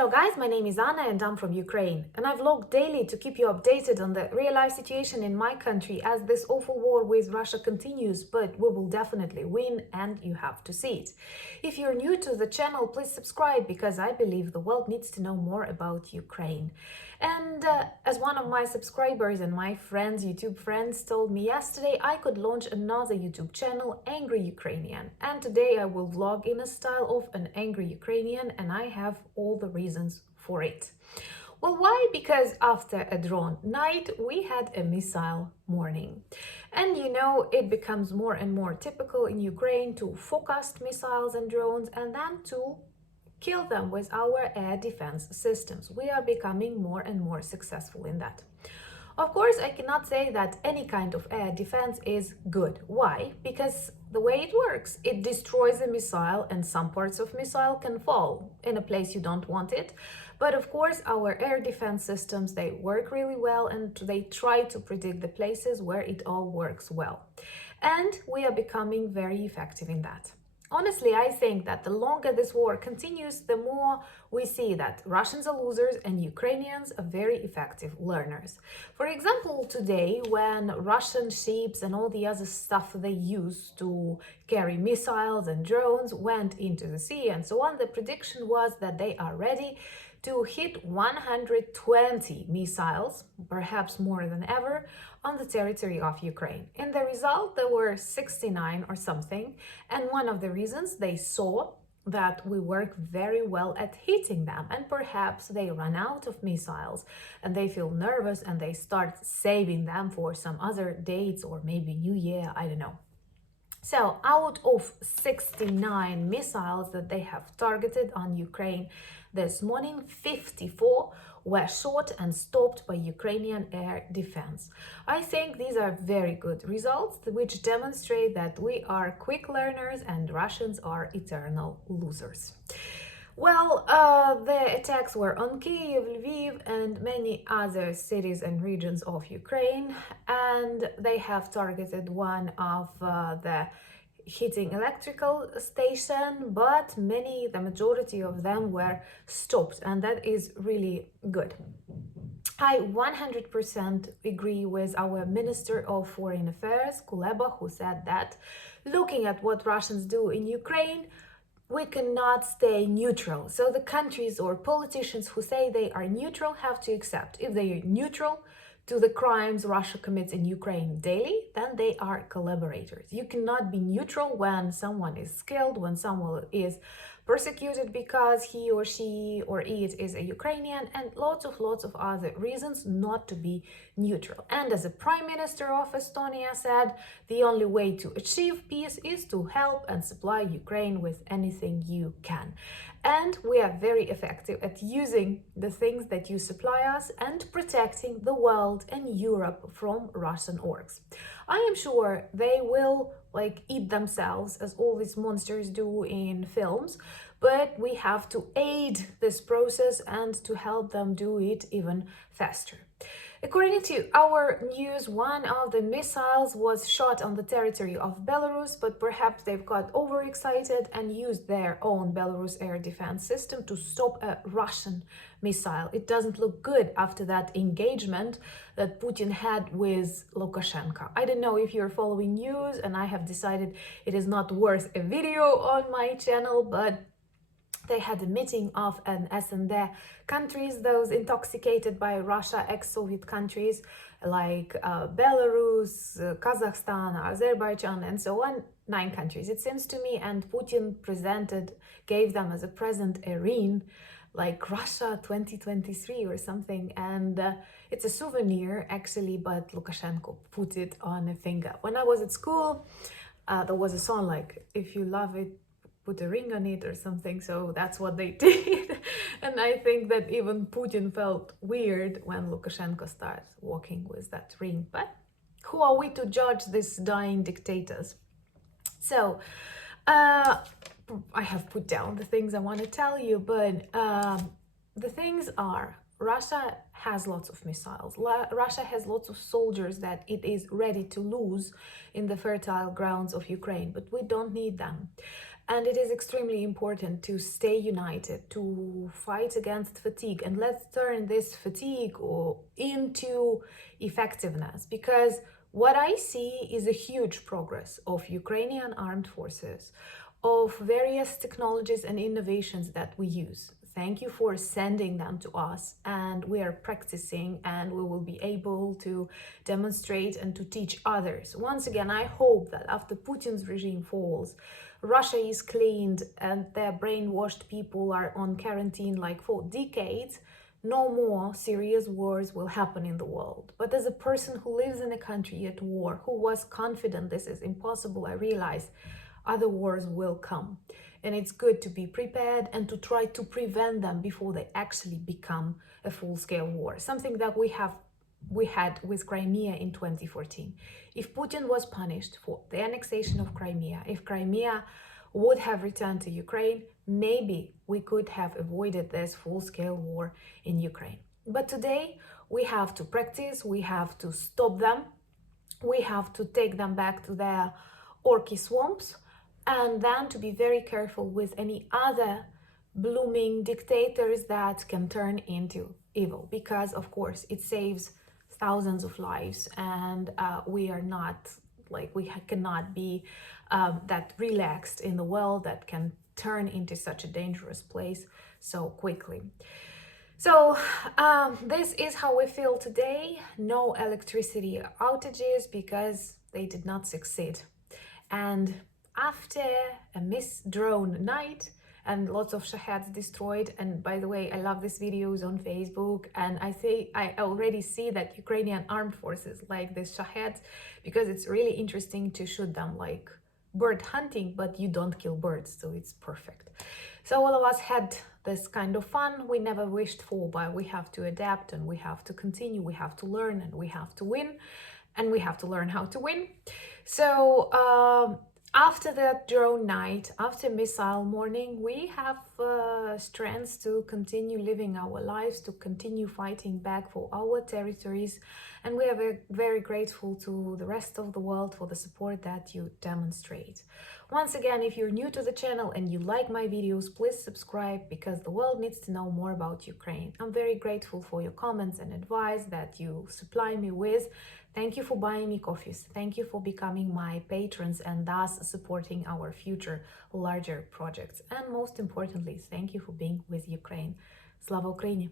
Hello guys, my name is Anna and I'm from Ukraine, and I vlog daily to keep you updated on the real-life situation in my country as this awful war with Russia continues, but we will definitely win and you have to see it. If you're new to the channel, please subscribe because I believe the world needs to know more about Ukraine. And as one of my subscribers and my friends, YouTube friends, told me yesterday, I could launch another YouTube channel, Angry Ukrainian. And today I will vlog in a style of an angry Ukrainian, and I have all the reasons for it. Well, why? Because after a drone night, we had a missile morning. And you know, it becomes more and more typical in Ukraine to forecast missiles and drones and then to kill them with our air defense systems. We are becoming more and more successful in that. Of course, I cannot say that any kind of air defense is good. Why? Because the way it works, it destroys a missile and some parts of missile can fall in a place you don't want it. But of course, our air defense systems, they work really well and they try to predict the places where it all works well. And we are becoming very effective in that. Honestly, I think that the longer this war continues, the more we see that Russians are losers and Ukrainians are very effective learners. For example, today, when Russian ships and all the other stuff they use to carry missiles and drones went into the sea and so on, the prediction was that they are ready to hit 120 missiles, perhaps more than ever, on the territory of Ukraine. In the result, there were 69 or something, and one of the reasons they saw that we work very well at hitting them, and perhaps they run out of missiles and they feel nervous and they start saving them for some other dates or maybe New Year, I don't know. So out of 69 missiles that they have targeted on Ukraine this morning, 54 were shot and stopped by Ukrainian air defense. I think these are very good results, which demonstrate that we are quick learners and Russians are eternal losers. Well, the attacks were on Kyiv, Lviv, and many other cities and regions of Ukraine, and they have targeted one of the hitting electrical station, but the majority of them were stopped, and that is really good. I 100% agree with our Minister of Foreign Affairs, Kuleba, who said that looking at what Russians do in Ukraine, we cannot stay neutral. So the countries or politicians who say they are neutral have to accept. If they are neutral to the crimes Russia commits in Ukraine daily, then they are collaborators. You cannot be neutral when someone is killed, when someone is persecuted because he or she or it is a Ukrainian, and lots of other reasons not to be neutral. And as the Prime Minister of Estonia said, the only way to achieve peace is to help and supply Ukraine with anything you can. And we are very effective at using the things that you supply us and protecting the world and Europe from Russian orcs. I am sure they will eat themselves as all these monsters do in films, but we have to aid this process and to help them do it even faster. According to our news, one of the missiles was shot on the territory of Belarus, but perhaps they've got overexcited and used their own Belarus air defense system to stop a Russian missile. It doesn't look good after that engagement that Putin had with Lukashenko. I don't know if you're following news, and I have decided it is not worth a video on my channel, but they had a meeting of an S&D countries, those intoxicated by Russia, ex-Soviet countries like Belarus, Kazakhstan, Azerbaijan, and so on, 9 countries, it seems to me, and Putin gave them as a present a ring, like Russia 2023 or something, and it's a souvenir actually, but Lukashenko put it on a finger. When I was at school, there was a song like, if you love it, put a ring on it or something, so that's what they did. And I think that even Putin felt weird when Lukashenko started walking with that ring. But who are we to judge these dying dictators? So I have put down the things I want to tell you, but the things are, Russia has lots of missiles. Russia has lots of soldiers that it is ready to lose in the fertile grounds of Ukraine, but we don't need them. And it is extremely important to stay united, to fight against fatigue. And let's turn this fatigue into effectiveness, because what I see is a huge progress of Ukrainian armed forces, of various technologies and innovations that we use. Thank you for sending them to us, and we are practicing, and we will be able to demonstrate and to teach others. Once again, I hope that after Putin's regime falls, Russia is cleaned and their brainwashed people are on quarantine like for decades, no more serious wars will happen in the world. But as a person who lives in a country at war, who was confident this is impossible, I realized other wars will come. And it's good to be prepared and to try to prevent them before they actually become a full-scale war. Something that we had with Crimea in 2014. If Putin was punished for the annexation of Crimea, if Crimea would have returned to Ukraine, maybe we could have avoided this full-scale war in Ukraine. But today we have to practice, we have to stop them, we have to take them back to their orky swamps, and then to be very careful with any other blooming dictators that can turn into evil, because of course it saves thousands of lives, and we are not we cannot be that relaxed in the world that can turn into such a dangerous place so quickly. So this is how we feel today. No electricity outages because they did not succeed. And after a missed drone night and lots of Shaheds destroyed, and by the way, I love these videos on Facebook, and I already see that Ukrainian armed forces like these Shaheds because it's really interesting to shoot them like bird hunting, but you don't kill birds, so it's perfect. So all of us had this kind of fun we never wished for, but we have to adapt and we have to continue, we have to learn and we have to win, and we have to learn how to win. So after that drone night, after missile morning, we have strength to continue living our lives, to continue fighting back for our territories. And we are very grateful to the rest of the world for the support that you demonstrate. Once again, if you're new to the channel and you like my videos, please subscribe, because the world needs to know more about Ukraine. I'm very grateful for your comments and advice that you supply me with. Thank you for buying me coffees. Thank you for becoming my patrons and thus supporting our future larger projects. And most importantly, thank you for being with Ukraine. Slava Ukraini!